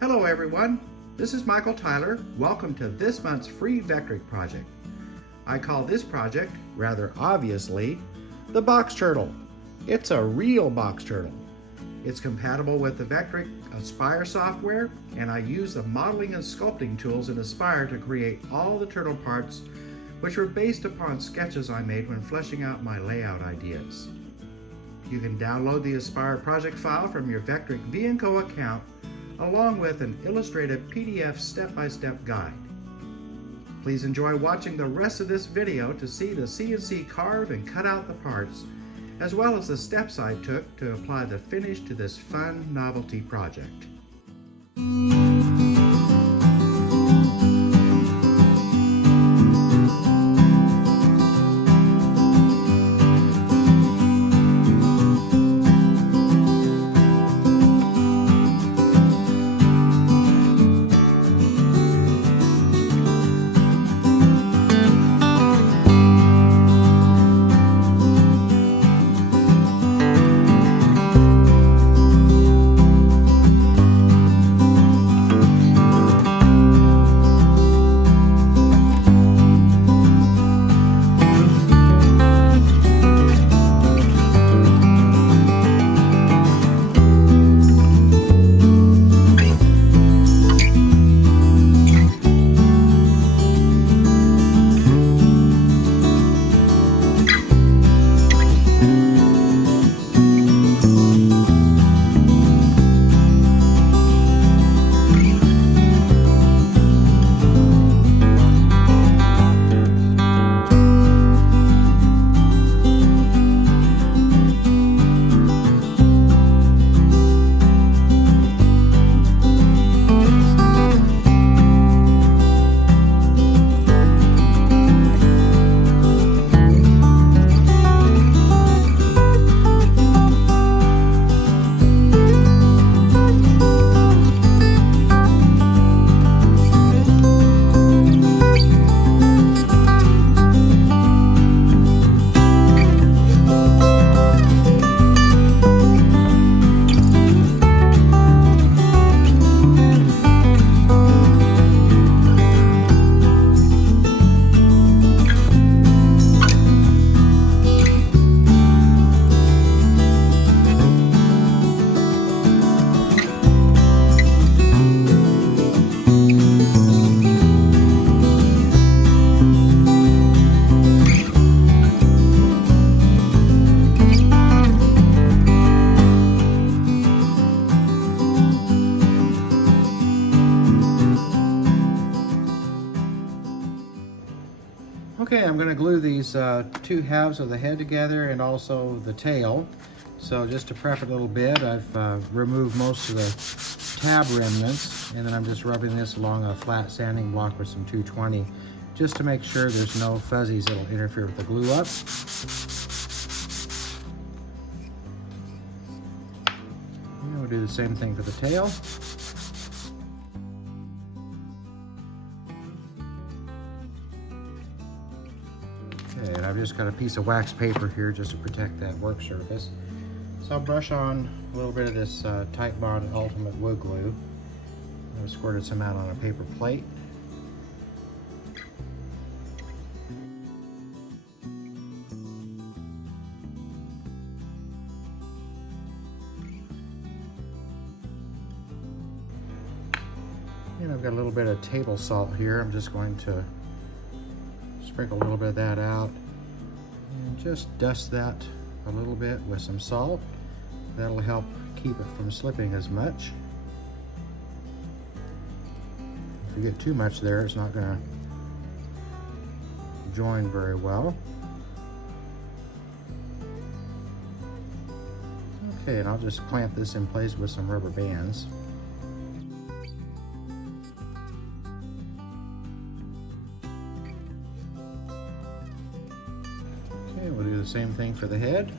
Hello everyone, this is Michael Tyler. Welcome to this month's free Vectric project. I call this project, rather obviously, the boxturtle. It's a real boxturtle. It's compatible with the Vectric Aspire software, and I use the modeling and sculpting tools in Aspire to create all the turtle parts, which were based upon sketches I made when fleshing out my layout ideas. You can download the Aspire project file from your Vectric V&Co account along with an illustrated PDF step-by-step guide. Please enjoy watching the rest of this video to see the CNC carve and cut out the parts, as well as the steps I took to apply the finish to this fun novelty project. Okay, I'm going to glue these two halves of the head together and also the tail. So just to prep it a little bit, I've removed most of the tab remnants, and then I'm just rubbing this along a flat sanding block with some 220 just to make sure there's no fuzzies that'll interfere with the glue up. And we'll do the same thing for the tail. Okay, and I've just got a piece of wax paper here just to protect that work surface. So I'll brush on a little bit of this Titebond Ultimate Wood Glue. I've squirted some out on a paper plate. And I've got a little bit of table salt here. I'm just going to sprinkle a little bit of that out and just dust that a little bit with some salt. That'll help keep it from slipping as much. If you get too much there, it's not going to join very well. Okay, and I'll just clamp this in place with some rubber bands. Okay, we'll do the same thing for the head.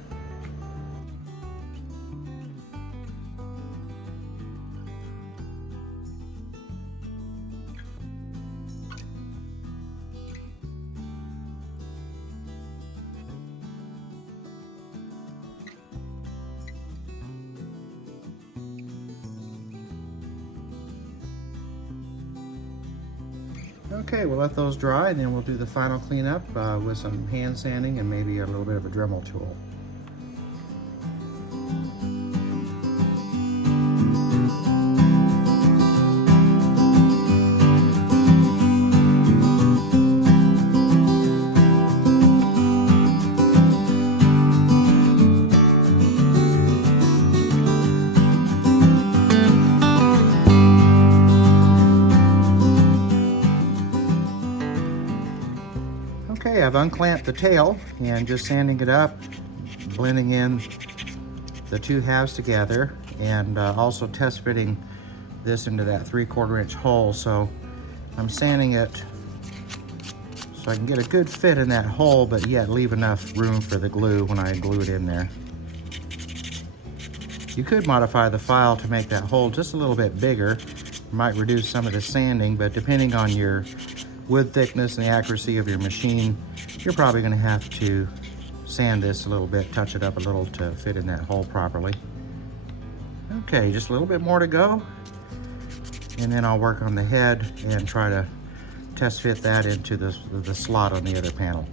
Okay, we'll let those dry and then we'll do the final cleanup with some hand sanding and maybe a little bit of a Dremel tool. Okay, I've unclamped the tail and just sanding it up, blending in the two halves together, and also test fitting this into that 3/4 inch hole. So I'm sanding it so I can get a good fit in that hole, but yet leave enough room for the glue when I glue it in there. You could modify the file to make that hole just a little bit bigger. Might reduce some of the sanding, but depending on your wood thickness and the accuracy of your machine, you're probably going to have to sand this a little bit, touch it up a little to fit in that hole properly. Okay, just a little bit more to go, and then I'll work on the head and try to test fit that into the slot on the other panel.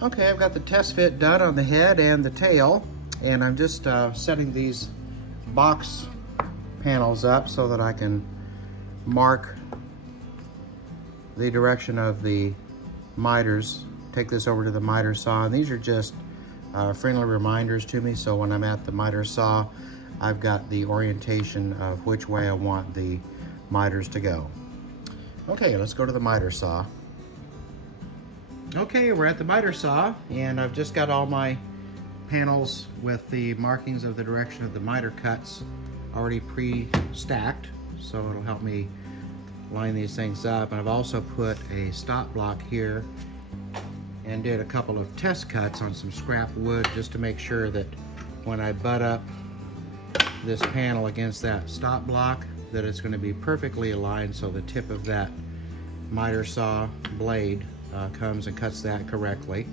Okay, I've got the test fit done on the head and the tail, and I'm just setting these box panels up so that I can mark the direction of the miters. Take this over to the miter saw, and these are just friendly reminders to me, so when I'm at the miter saw, I've got the orientation of which way I want the miters to go. Okay, let's go to the miter saw. Okay, we're at the miter saw, and I've just got all my panels with the markings of the direction of the miter cuts already pre-stacked, so it'll help me line these things up. And I've also put a stop block here and did a couple of test cuts on some scrap wood just to make sure that when I butt up this panel against that stop block, that it's going to be perfectly aligned so the tip of that miter saw blade comes and cuts that correctly.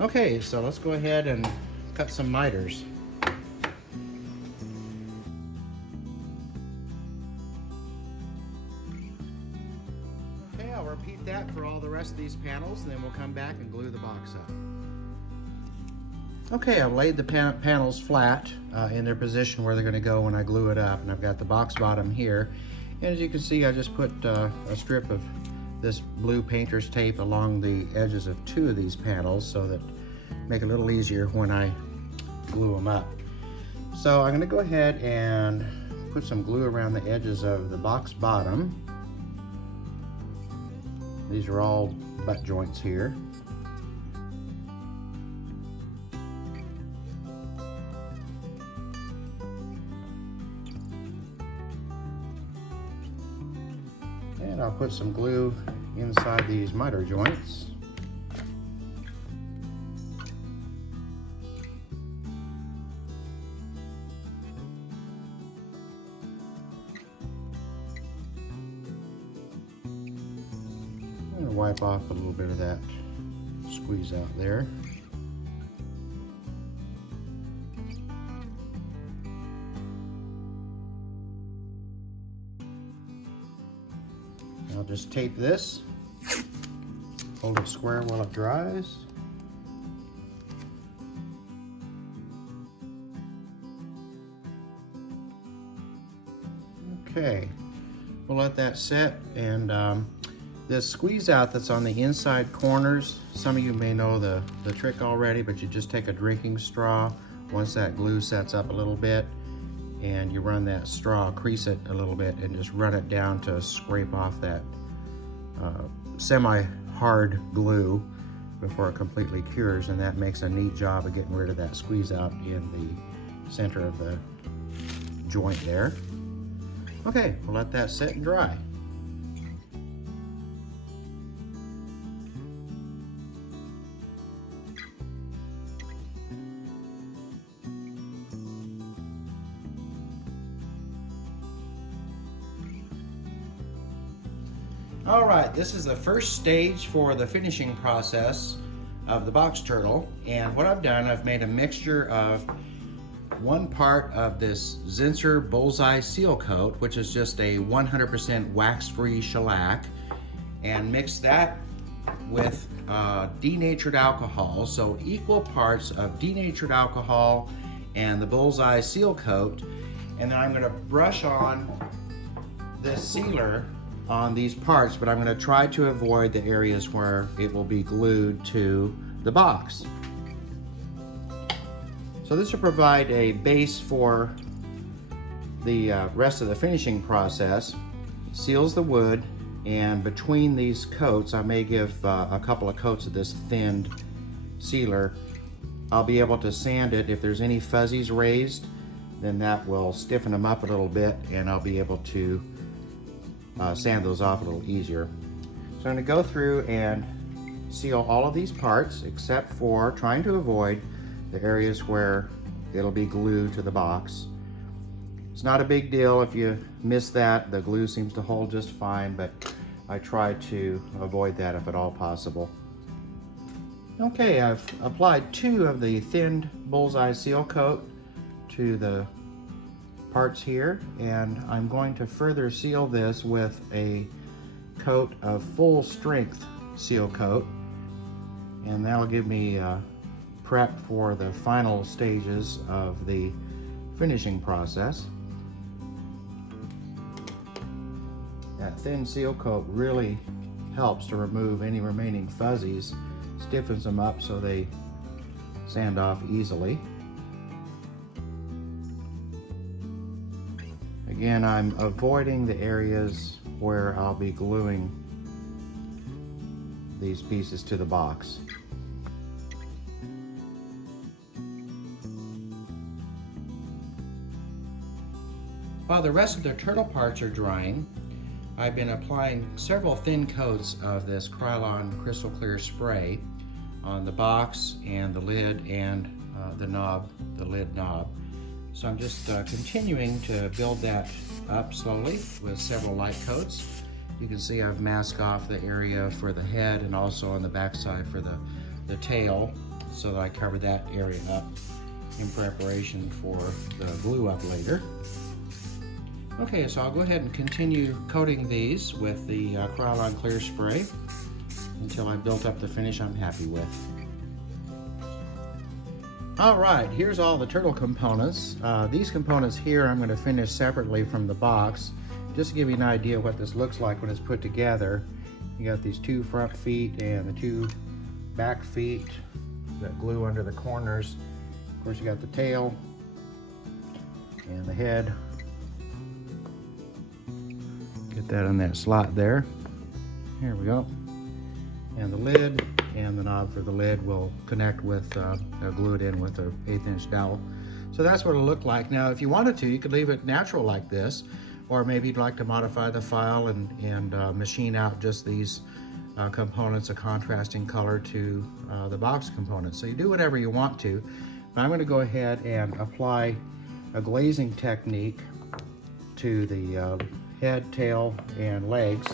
Okay, so let's go ahead and cut some miters. Okay, I'll repeat that for all the rest of these panels, and then we'll come back and glue the box up. Okay, I've laid the panels flat in their position where they're going to go when I glue it up, and I've got the box bottom here. And as you can see, I just put a strip of this blue painter's tape along the edges of two of these panels so that make it a little easier when I glue them up. So I'm going to go ahead and put some glue around the edges of the box bottom. These are all butt joints here. And I'll put some glue inside these miter joints. I'm going to wipe off a little bit of that squeeze out there. I'll just tape this, hold it square while it dries. Okay, we'll let that set, and this squeeze out that's on the inside corners, some of you may know the trick already, but you just take a drinking straw once that glue sets up a little bit, and you run that straw, crease it a little bit, and just run it down to scrape off that semi-hard glue before it completely cures, and that makes a neat job of getting rid of that squeeze out in the center of the joint there. Okay, we'll let that sit and dry. All right, this is the first stage for the finishing process of the box turtle. And what I've done, I've made a mixture of one part of this Zinsser Bullseye Seal Coat, which is just a 100% wax-free shellac, and mixed that with denatured alcohol. So equal parts of denatured alcohol and the Bullseye Seal Coat. And then I'm gonna brush on this sealer on these parts, but I'm going to try to avoid the areas where it will be glued to the box. So this will provide a base for the rest of the finishing process. It seals the wood, and between these coats, I may give a couple of coats of this thinned sealer. I'll be able to sand it. If there's any fuzzies raised, then that will stiffen them up a little bit, and I'll be able to sand those off a little easier. So I'm going to go through and seal all of these parts, except for trying to avoid the areas where it'll be glued to the box. It's not a big deal if you miss that. The glue seems to hold just fine, but I try to avoid that if at all possible. Okay, I've applied 2 of the thinned Bullseye Seal Coat to the parts here, and I'm going to further seal this with a coat of full strength seal coat, and that'll give me prep for the final stages of the finishing process. That thin seal coat really helps to remove any remaining fuzzies, stiffens them up so they sand off easily. Again, I'm avoiding the areas where I'll be gluing these pieces to the box. While the rest of the turtle parts are drying, I've been applying several thin coats of this Krylon crystal clear spray on the box and the lid and the lid knob. So I'm just continuing to build that up slowly with several light coats. You can see I've masked off the area for the head and also on the back side for the tail, so that I cover that area up in preparation for the glue up later. Okay, so I'll go ahead and continue coating these with the Krylon clear spray until I've built up the finish I'm happy with. All right, here's all the turtle components. These components here I'm going to finish separately from the box, just to give you an idea of what this looks like when it's put together. You got these 2 front feet and the 2 back feet that glue under the corners. Of course, you got the tail and the head. Get that in that slot there. Here we go. And the lid and the knob for the lid will connect with, glue it in with an 1/8 inch dowel. So that's what it'll look like. Now, if you wanted to, you could leave it natural like this, or maybe you'd like to modify the file and machine out just these components, a contrasting color to the box components. So you do whatever you want to. But I'm going to go ahead and apply a glazing technique to the head, tail, and legs.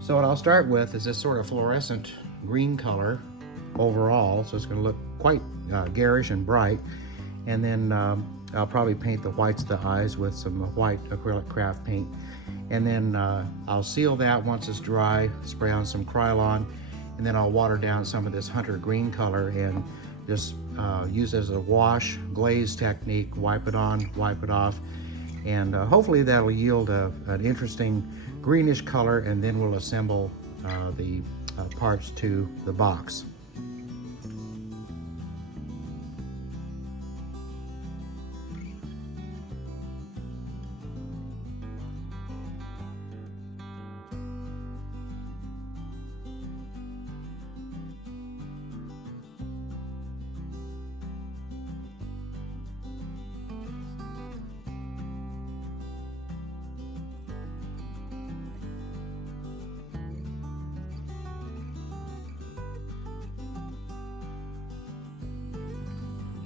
So what I'll start with is this sort of fluorescent green color overall, so it's going to look quite garish and bright. And then I'll probably paint the whites of the eyes with some white acrylic craft paint. And then I'll seal that once it's dry, spray on some Krylon, and then I'll water down some of this hunter green color and just use it as a wash glaze technique, wipe it on, wipe it off, and hopefully that'll yield an interesting greenish color, and then we'll assemble the parts to the box.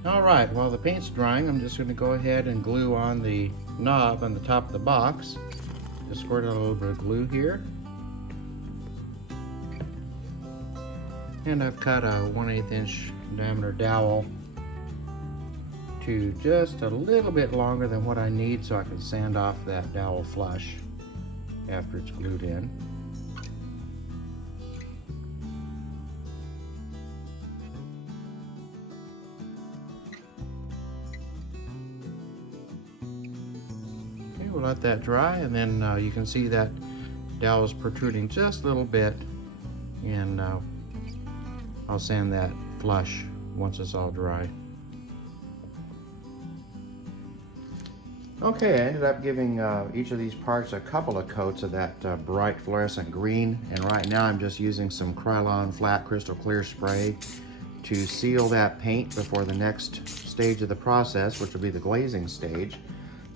Alright, while the paint's drying, I'm just going to go ahead and glue on the knob on the top of the box. Just squirt out a little bit of glue here. And I've cut a 1/8 inch diameter dowel to just a little bit longer than what I need so I can sand off that dowel flush after it's glued in. Okay, we'll let that dry, and then you can see that dowel is protruding just a little bit, and I'll sand that flush once it's all dry. Okay, I ended up giving each of these parts a couple of coats of that bright fluorescent green, and right now I'm just using some Krylon flat crystal clear spray to seal that paint before the next stage of the process, which will be the glazing stage.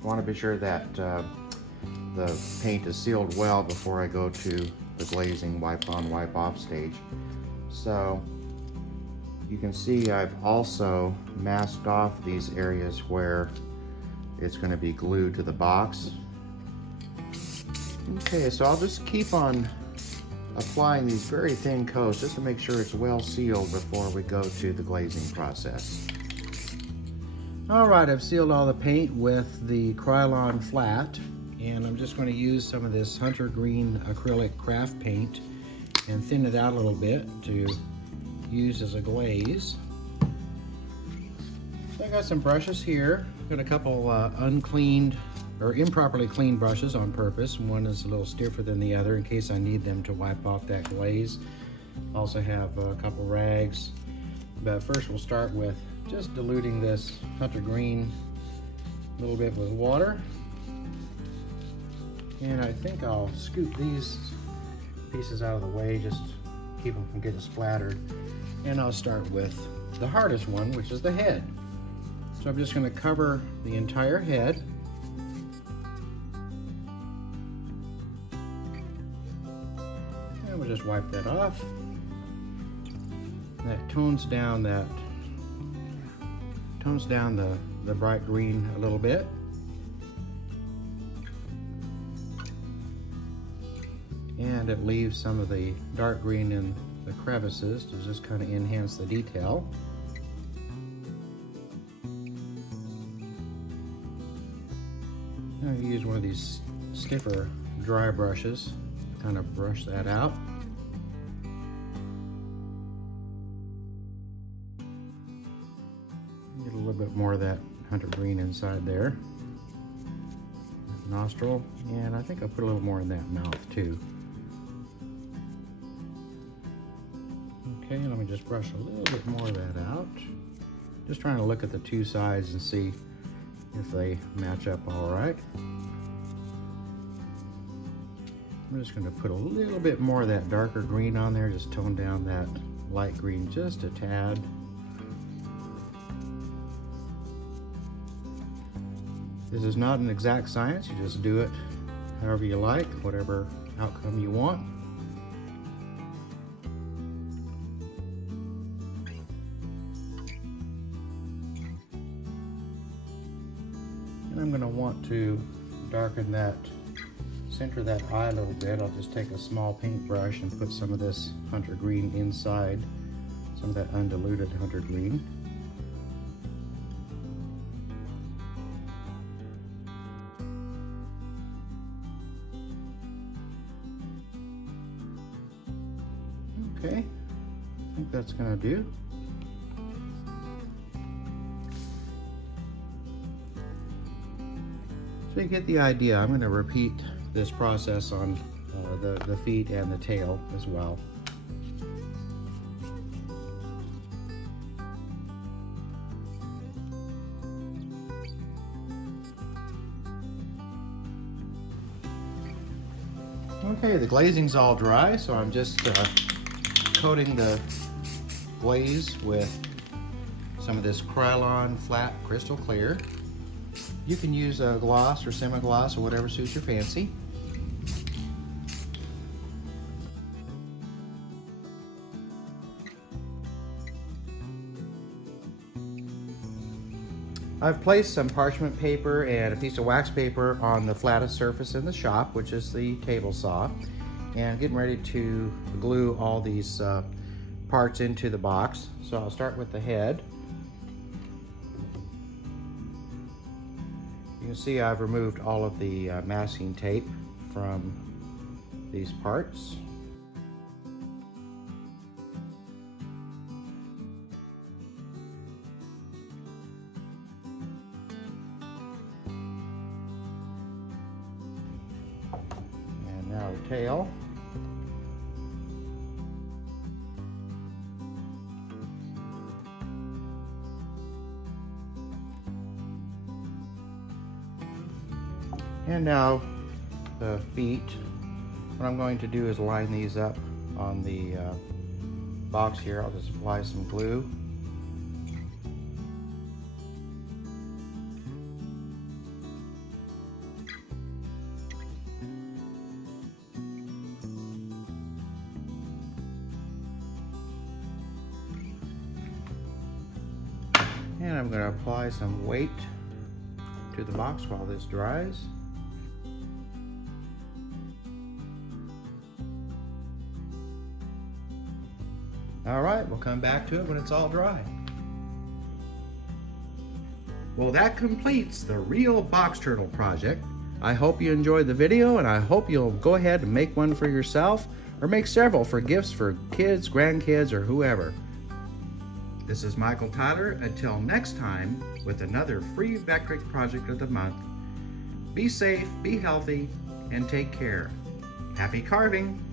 I want to be sure that the paint is sealed well before I go to the glazing wipe on wipe off stage. So you can see I've also masked off these areas where it's going to be glued to the box. Okay, so I'll just keep on applying these very thin coats just to make sure it's well sealed before we go to the glazing process. Alright, I've sealed all the paint with the Krylon flat, and I'm just going to use some of this hunter green acrylic craft paint and thin it out a little bit to use as a glaze. So I got some brushes here. Got a couple uncleaned or improperly cleaned brushes on purpose. One is a little stiffer than the other in case I need them to wipe off that glaze. Also have a couple rags, but first we'll start with just diluting this hunter green a little bit with water. And I think I'll scoop these pieces out of the way, just keep them from getting splattered. And I'll start with the hardest one, which is the head. So I'm just going to cover the entire head. And we'll just wipe that off. That tones down the bright green a little bit. And it leaves some of the dark green in the crevices to just kind of enhance the detail. Now use one of these stiffer dry brushes to kind of brush that out. Get a little bit more of that hunter green inside there. That nostril, and I think I'll put a little more in that mouth too. Okay, let me just brush a little bit more of that out. Just trying to look at the two sides and see if they match up all right. I'm just going to put a little bit more of that darker green on there, just tone down that light green just a tad. This is not an exact science, you just do it however you like, whatever outcome you want. I'm going to want to darken that center of that eye a little bit. I'll just take a small paintbrush and put some of this hunter green inside, some of that undiluted hunter green. Okay, I think that's going to do. So you get the idea. I'm going to repeat this process on the feet and the tail as well. Okay, the glazing's all dry, so I'm just coating the glaze with some of this Krylon flat crystal clear. You can use a gloss or semi-gloss or whatever suits your fancy. I've placed some parchment paper and a piece of wax paper on the flattest surface in the shop, which is the table saw, and getting ready to glue all these parts into the box. So I'll start with the head. You can see I've removed all of the masking tape from these parts. And now the tail. And now the feet. What I'm going to do is line these up on the box here. I'll just apply some glue. And I'm going to apply some weight to the box while this dries. All right, we'll come back to it when it's all dry. Well, that completes the real box turtle project. I hope you enjoyed the video, and I hope you'll go ahead and make one for yourself or make several for gifts for kids, grandkids, or whoever. This is Michael Tyler. Until next time, with another free Vectric project of the month, be safe, be healthy, and take care. Happy carving!